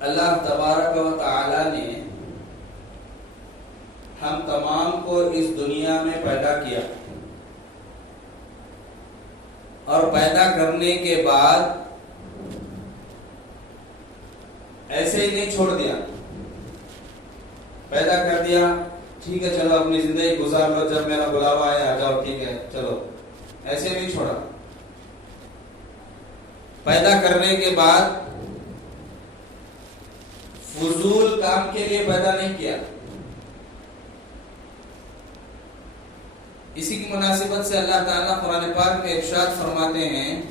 اللہ تبارک و تعالی نے ہم تمام کو اس دنیا میں پیدا کیا اور پیدا کرنے کے بعد ایسے ہی نہیں چھوڑ دیا. پیدا کر دیا, ٹھیک ہے چلو اپنی زندگی گزار لو, جب میرا بلاوا آئے آ جاؤ, ٹھیک ہے چلو, ایسے نہیں چھوڑا. پیدا کرنے کے بعد فضول کام کے لیے پیدا نہیں کیا. اسی کی مناسبت سے اللہ تعالیٰ قرآن پاک میں ارشاد فرماتے ہیں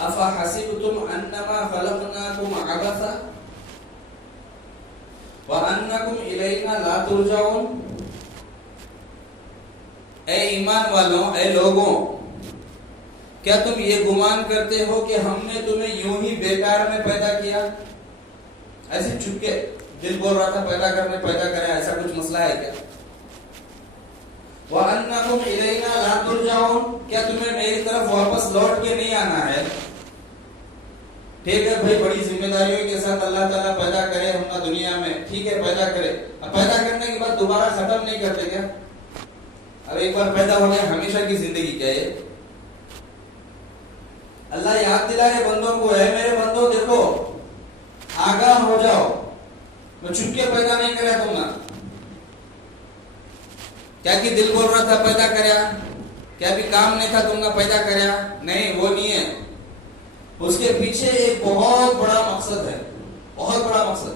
افحسبتم انما خلقناکم عبثا وانکم الینا لا ترجعون. اے ایمان والوں, اے لوگوں, کیا تم یہ گمان کرتے ہو کہ ہم نے تمہیں یوں ہی بیکار میں پیدا کیا؟ ایسے چھپ کے دل بول رہا تھا پیدا کریں, ایسا کچھ مسئلہ ہے کیا؟ وَأَنَّكُمْ إِلَيْنَا لَا تُرْجَعُونَ, کیا تمہیں میری طرف واپس لوٹ کے نہیں آنا ہے؟ ٹھیک ہے بھائی, بڑی ذمہ داریوں کے ساتھ اللہ تعالیٰ پیدا کرے ہم نے دنیا میں, ٹھیک ہے پیدا کرے, اب پیدا کرنے کے بعد دوبارہ ختم نہیں کرتے کیا؟ اب ایک بار پیدا ہو گیا ہمیشہ کی زندگی کیا ہے؟ اللہ یاد دلا رہے بندوں کو, ہے میرے بندوں دیکھو آگاہ ہو جاؤ, میں چھپ کے پیدا نہیں کرا تم نے. کیا کہ دل بول رہا تھا پیدا کریا, کیا بھی کام نہیں تھا تم نے پیدا کریا؟ نہیں, وہ نہیں ہے. اس کے پیچھے ایک بہت بڑا مقصد ہے, بہت بڑا مقصد.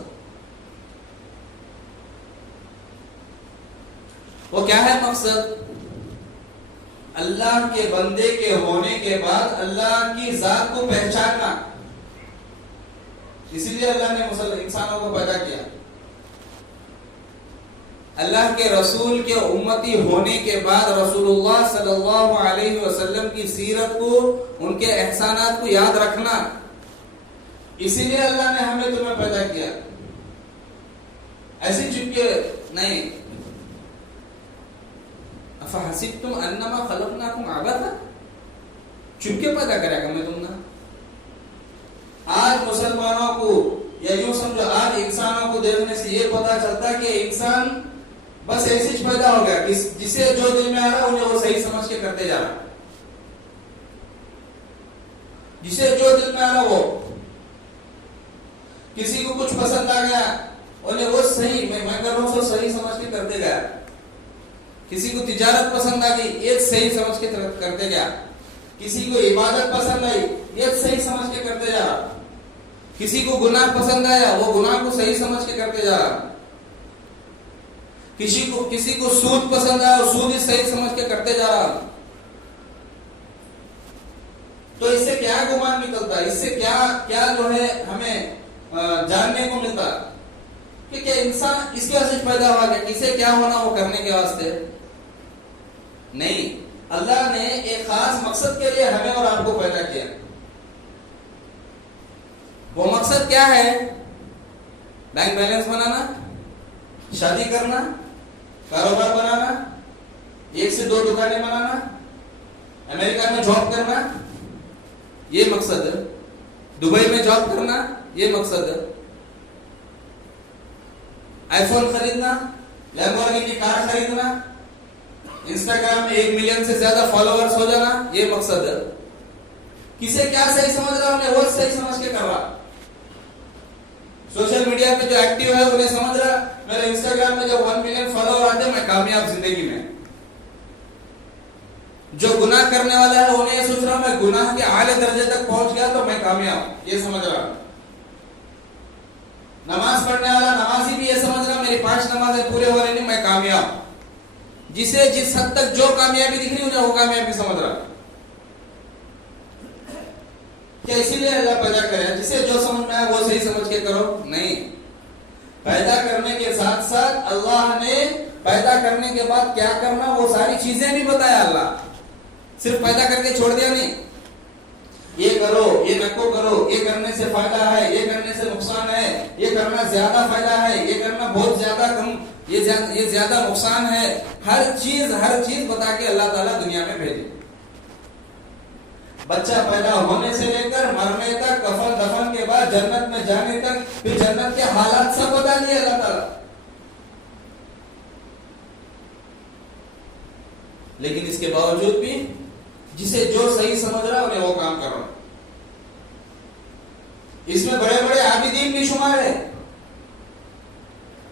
وہ کیا ہے مقصد؟ اللہ کے بندے کے ہونے کے بعد اللہ کی ذات کو پہچاننا. اسی لیے اللہ نے انسانوں کو پیدا کیا. اللہ کے رسول کے امتی ہونے کے بعد رسول اللہ صلی اللہ علیہ وسلم کی سیرت کو, ان کے احسانات کو یاد رکھنا. اسی لیے اللہ نے ہمیں تمہیں پیدا کیا, ایسے چپ کے نہیں. افحسبتم انما خلقناکم عبثا, چپ کے پیدا کرا کہ میں تم نے. آج مسلمانوں کو یا یوں سمجھو آج انسانوں کو دیکھنے سے یہ پتا چلتا ہے کہ انسان بس ایسے ہی پیدا ہو گیا, جسے جو دل میں آ رہا انہیں وہ صحیح سمجھ کے کرتے جا رہا. جسے جو دل میں آ رہا وہ, کسی کو کچھ پسند آ گیا انہیں وہ صحیح میں کر رہا ہوں سو صحیح سمجھ کے کرتے گیا. کسی کو تجارت پسند آ گئی ایک صحیح سمجھ کے کرتے گیا. کسی کو عبادت پسند آئی ایک صحیح سمجھ کے کرتے جا رہا. کسی کو گناہ پسند آیا وہ گناہ کو صحیح سمجھ کے کرتے جا رہا. کسی کو سود پسند آیا اور سود ہی صحیح سمجھ کے کرتے جا رہا. تو اس سے کیا گمان نکلتا ہے, اس سے کیا جو ہے ہمیں جاننے کو ملتا کہ کیا انسان اس کی وجہ سے پیدا ہوا کہ اسے کیا ہونا وہ کرنے کے واسطے نہیں. اللہ نے ایک خاص مقصد کے لیے ہمیں اور آپ کو پیدا کیا. وہ مقصد کیا ہے؟ بینک بیلنس بنانا, شادی کرنا, کاروبار بنانا, 1 سے 2 دکانیں بنانا, امریکہ میں جاب کرنا, یہ مقصد ہے. دبئی میں جاب کرنا, یہ مقصد ہے. آئی فون خریدنا, لیمبورگینی کار خریدنا, انسٹاگرام میں 1 ملین سے زیادہ فالوورز ہو جانا, یہ مقصد ہے. کسے کیا صحیح سمجھ رہا انہیں وہ صحیح سمجھ کے کر رہا. سوشل میڈیا پہ جو ایکٹیو ہے انہیں سمجھ رہا میرے انسٹاگرام میں جب 1 ملین فالوور آتے ہیں میں کامیاب زندگی میں. جو گناہ کرنے والا ہے انہیں یہ سوچ رہا میں گناہ کے اعلی درجے تک پہنچ گیا تو میں کامیاب, یہ سمجھ رہا. نماز پڑھنے والا نمازی بھی یہ سمجھ رہا میری 5 نمازیں پورے ہو رہی نہیں میں کامیاب. جسے جس حد تک جو کامیابی دکھ رہی انہیں وہ کامیابی سمجھ رہا. کیا اسی لیے اللہ پیدا کرے جسے جو سمجھ میں آئے وہ صحیح سمجھ کے کرو؟ نہیں. پیدا کرنے کے ساتھ ساتھ اللہ نے پیدا کرنے کے بعد کیا کرنا وہ ساری چیزیں بھی بتایا. اللہ صرف پیدا کر کے چھوڑ دیا نہیں, یہ کرو, یہ نکو کرو, یہ کرنے سے فائدہ ہے, یہ کرنے سے نقصان ہے, یہ کرنا زیادہ فائدہ ہے, یہ کرنا بہت زیادہ کم, یہ زیادہ نقصان ہے. ہر چیز بتا کے اللہ تعالیٰ دنیا میں بھیجے. بچہ پیدا ہونے سے لے کر مرنے تک, کفن دفن کے بعد جنت میں جانے تک پھر جنت کے حالات سب بتا دیے اللہ تعالیٰ. لیکن اس کے باوجود بھی جسے جو صحیح سمجھ رہا ہے انہیں وہ کام کر رہا. اس میں بڑے بڑے عابدین بھی شمار ہے.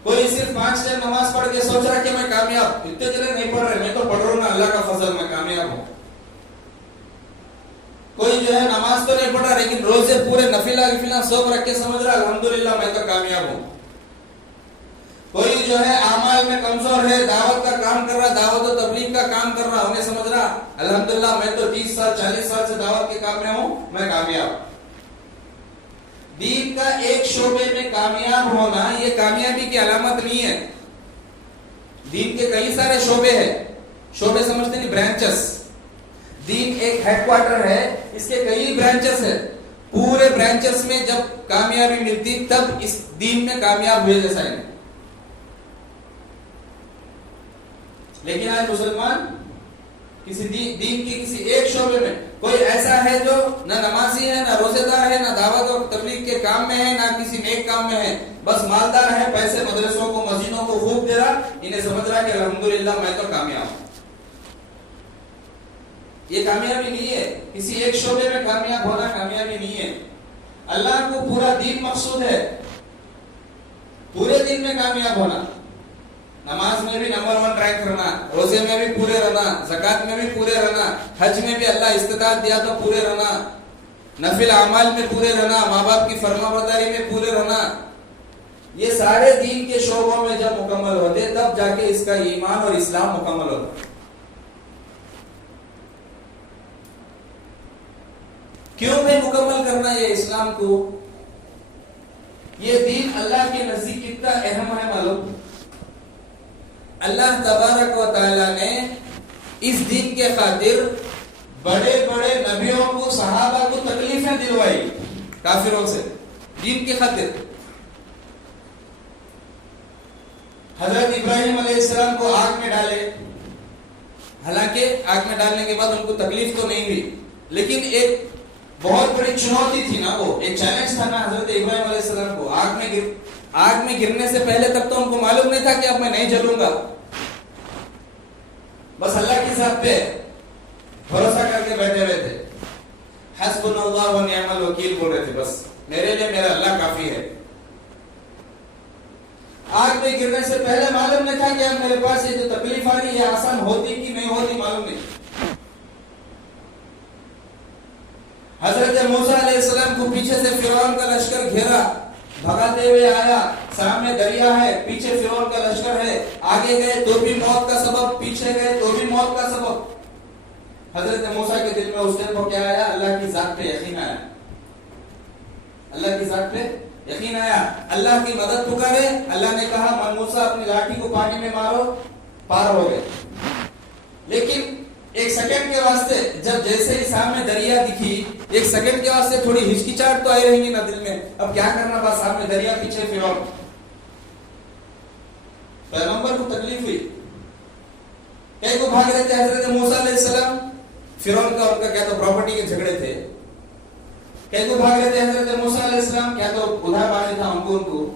کوئی صرف 5 ٹائم نماز پڑھ کے سوچ رہا کہ میں کامیاب, اتنے جنے نہیں پڑھ رہے, میں تو پڑھ رہا ہوں نا, اللہ کا فضل میں کامیاب ہوں. کوئی جو ہے نماز تو نہیں پڑھ رہا لیکن روزے پورے نفلہ سب رکھ کے سمجھ رہا الحمدللہ میں تو کامیاب ہوں. کوئی جو ہے اعمال میں کمزور ہے, دعوت کا کام کر رہا, دعوت و تبلیغ کا کام کر رہا, انہیں سمجھ رہا الحمدللہ میں تو 30 سال 40 سال سے دعوت کے کام میں ہوں, میں کامیاب. دین کا ایک شعبے میں کامیاب ہونا یہ کامیابی کی علامت نہیں ہے. دین کے کئی سارے شعبے ہیں, شعبے سمجھتے نہیں, برانچز. دین ایک ہیڈ کوارٹر ہے, اس کے کئی برانچز ہیں. پورے برانچز میں جب کامیابی ملتی تب اس دین میں کامیاب ہوئے جیسا ہے. لیکن آج مسلمان کسی دین کی کسی ایک شعبے میں کوئی ایسا ہے جو نہ نمازی ہے, نہ روزے دار ہے, نہ دعوت اور تبلیغ کے کام میں ہے, نہ کسی نیک کام میں ہے, بس مالدار ہے, پیسے مدرسوں کو مسجدوں کو خوب دے رہا, انہیں سمجھ رہا کہ الحمدللہ میں تو کامیاب ہوں. یہ کامیابی نہیں ہے. کسی ایک شعبے میں کامیاب ہونا کامیابی نہیں ہے. اللہ کو پورا دین مقصود ہے, پورے دین میں کامیاب ہونا. نماز میں بھی نمبر 1 رینک کرنا, روزے میں بھی پورے رہنا, زکات میں بھی پورے رہنا, حج میں بھی اللہ استطاعت دیا تو پورے رہنا, نفل اعمال میں پورے رہنا, ماں باپ کی فرما برداری میں پورے رہنا. یہ سارے دین کے شعبوں میں جب مکمل ہوتے تب جا کے اس کا ایمان اور اسلام مکمل ہوتا. کیوں میں مکمل کرنا یہ اسلام کو؟ یہ دین اللہ کے نزدیک کتنا اہم ہے معلوم. اللہ تبارک و تعالی نے اس دین کے خاطر بڑے بڑے نبیوں کو, صحابہ کو تکلیفیں دلوائی کافروں سے دین کے خاطر. حضرت ابراہیم علیہ السلام کو آگ میں ڈالے, حالانکہ آگ میں ڈالنے کے بعد ان کو تکلیف تو نہیں ہوئی, لیکن ایک بہت بڑی چنوتی تھی نا, وہ ایک چیلنج تھا نا حضرت ابراہیم علیہ السلام کو. آگ میں گرنے سے پہلے تک تو ان کو معلوم نہیں تھا کہ اب میں نہیں جلوں گا, بس اللہ کی ذات پہ بھروسہ کر کے بیٹھے ہوئے تھے. حسبنا اللہ و نعم الوکیل بول رہے تھے, بس میرے لیے میرا اللہ کافی ہے. آگ میں گرنے سے پہلے معلوم نہیں تھا کہ اب میرے پاس یہ جو تکلیف آ رہی ہے آسان ہوتی کہ نہیں ہوتی, معلوم نہیں. حضرت موسیٰ علیہ السلام کو پیچھے سے فرعون کا لشکر گھیرا, بھگاتے ہوئے آیا, سامنے دریا ہے, پیچھے فرعون کا لشکر ہے, آگے گئے تو بھی موت کا سبب, پیچھے گئے تو بھی موت کا سبب. حضرت موسیٰ کے دل میں اس دن کو کیا آیا؟ اللہ کی ذات پہ یقین آیا. اللہ کی ذات پہ یقین آیا, اللہ کی مدد پکارے. اللہ نے کہا من موسیٰ اپنی لاٹھی کو پانی میں مارو, پار ہو گئے. لیکن ایک سیکنڈ کے واسطے جب جیسے ہی سامنے دریا دکھی, ایک سیکنڈ کے واسطے تھوڑی ہچکچاہٹ تو آئی رہیں گی نا دل میں, اب کیا کرنا, بس سامنے دریا, پیچھے فرعون. پیغمبر کو تکلیف ہوئی, کئی کو بھاگ رہے تھے حضرت موسیٰ علیہ السلام, فرعون کا ان کا کیا تو پراپرٹی کے جھگڑے تھے. کئی کو بھاگ رہے تھے حضرت موسیٰ علیہ السلام, کیا تو ادھر پانی تھا ان کو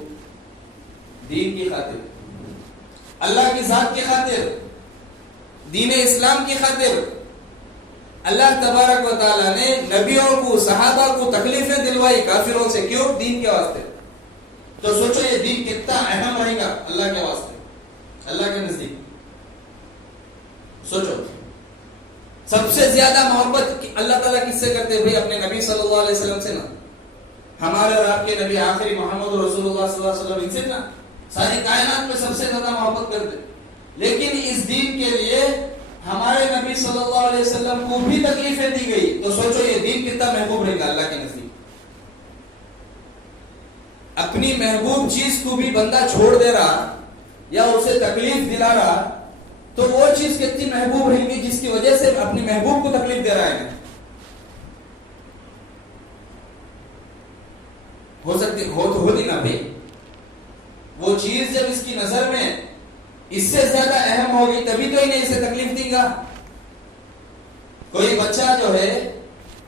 دین کی خاطر, اللہ کی ذات کی خاطر, دین اسلام کی خاطر. اللہ تبارک و تعالیٰ نے نبیوں کو, صحابہ کو تکلیفیں دلوائی کافروں سے. کیوں؟ دین کے واسطے. تو سوچو یہ دین کتنا اہم رہے گا اللہ کے واسطے, اللہ کے نزدیک. سوچو سب سے زیادہ محبت اللہ تعالیٰ کس سے کرتے ہیں؟ اپنے نبی صلی اللہ علیہ وسلم سے نا. ہمارے اور آپ کے نبی آخری محمد رسول اللہ صلی اللہ علیہ وسلم, ان سے نا ساری کائنات میں سب سے زیادہ محبت کرتے. لیکن اس دین کے لیے ہمارے نبی صلی اللہ علیہ وسلم کو بھی تکلیفیں دی گئی. تو سوچو یہ دین کتنا محبوب رہے گا اللہ کے نزدیک. اپنی محبوب چیز کو بھی بندہ چھوڑ دے رہا یا اسے تکلیف دلا رہا, تو وہ چیز کتنی محبوب رہے گی جس کی وجہ سے اپنی محبوب کو تکلیف دے رہا ہے. ہو سکتی ہوتی نا بھائی, وہ چیز جب اس کی نظر میں اس سے زیادہ اہم ہوگی تبھی تو انہیں اسے تکلیف دے گا. کوئی بچہ جو ہے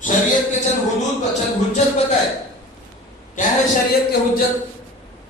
شریعت کے چند حدود چند حجت بتائے. کیا ہے شریعت کے حجت؟